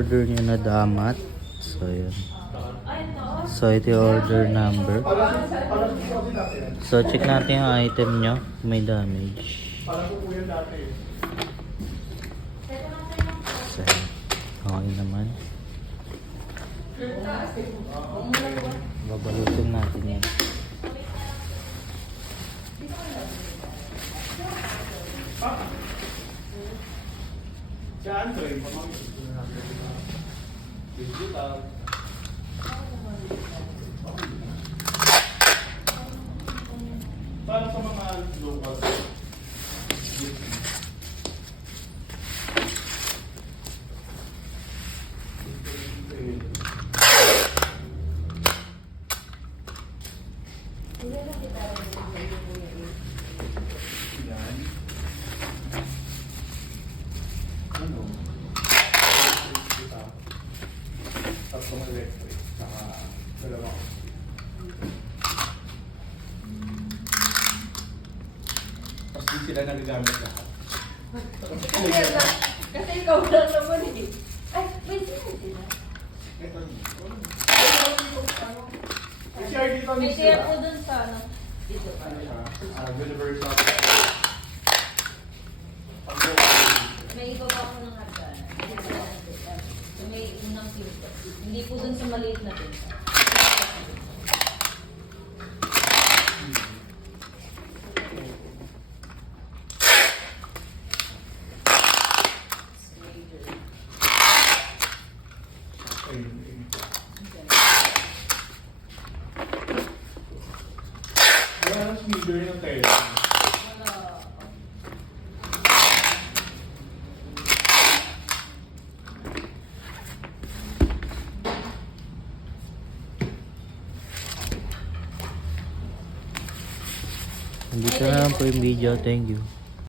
order nyo na damat. So, yun. So, ito yung order number. So, check natin yung item nyo. May damage. So, okay naman. Babalutin natin yan. Para sa mga local. Yan. Ano? Tatlong electric. Saka dalawa. Tapos di sila nagagamit lahat. Kasi ikaw lang naman eh. Ay, may sila. Ito. May share dito May ni kaya sila. po dun sa ano. Dito pa. Ano siya? Universal. May iba pa ako ng hagdan. So may unang pinto. Hindi po dun sa maliit na pinto. Ayan ang speaker yung tayo. Nandito na lang po yung video. Thank you.